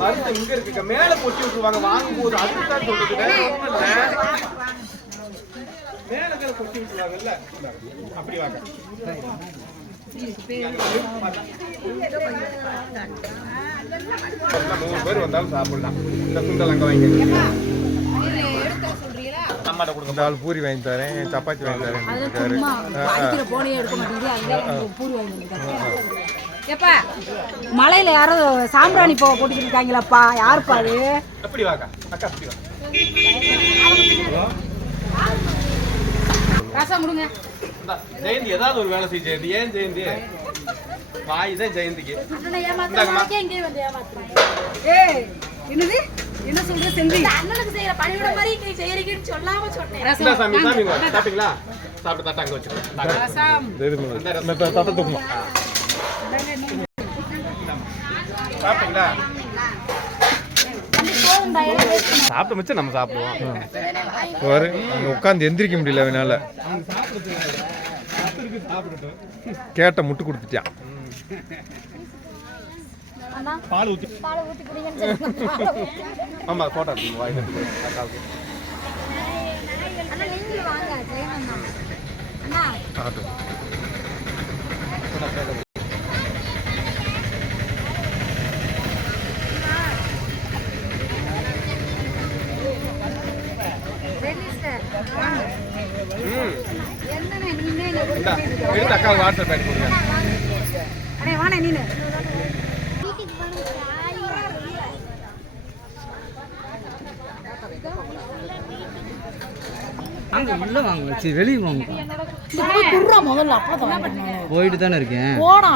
மருந்து இங்க இருக்கு மேல கொட்டி விட்டுருவாங்க வாங்கும் போது அதுக்கு தான் சொல்றது மேல மேல கொட்டி விட்டுருவாங்கல்ல அப்படி வாங்க மூணு பேர் வந்தாலும் சாப்பிடலாம் இந்த சுண்டல் அங்க வாங்கி பூரி வாங்கி தரேன் சப்பாத்தி வாங்கி தரேன் ஏப்பா மலையில யாரோ சாம்பிராணி போக போட்டுக்கிட்டு இருக்காங்களாப்பா யாருப்பா அது எப்படி வாங்க அக்கா அப்படி வாங்க ரசம் கொடுங்க ஜெயந்தி ஏதாவது ஒரு வேலை செய்ய ஜெயந்தி ஏன் ஜெயந்தி வாய் தான் ஜெயந்திக்கு என்னது என்ன சொல்ற செல்வி அண்ணனுக்கு செய்யற பணிவிட மாதிரி நீ செய்யறீங்கன்னு சொல்லாம சொன்னேன் ரசம் சாமி சாமி சாப்பிட்டீங்களா சாப்பிட்டு தட்டாங்க வச்சுக்கோங்க ரசம் தட்ட தூக்குமா சாப்பிட்டீங்களா சாப்பிட்டு மிச்சம் நம்ம சாப்பிடுவோம் உட்காந்து எந்திரிக்க முடியல அவனால கேட்ட முட்டு கொடுத்துட்டான் பால் ஊத்தி ஆமா போட்டோ எடுத்து வாய் எடுத்து அக்காவுக்கு அண்ணா நீங்க வாங்க ஜெயனண்ணா அண்ணா ஆட்டோ எடுத்து அக்காவுக்கு வாட்ஸ்அப் பண்ணி கொடுங்க அண்ணே வாணே நீனு உள்ள வாங்க வெளியே வாங்க முதல்ல அப்பா போயிட்டு தானே இருக்கேன் போடா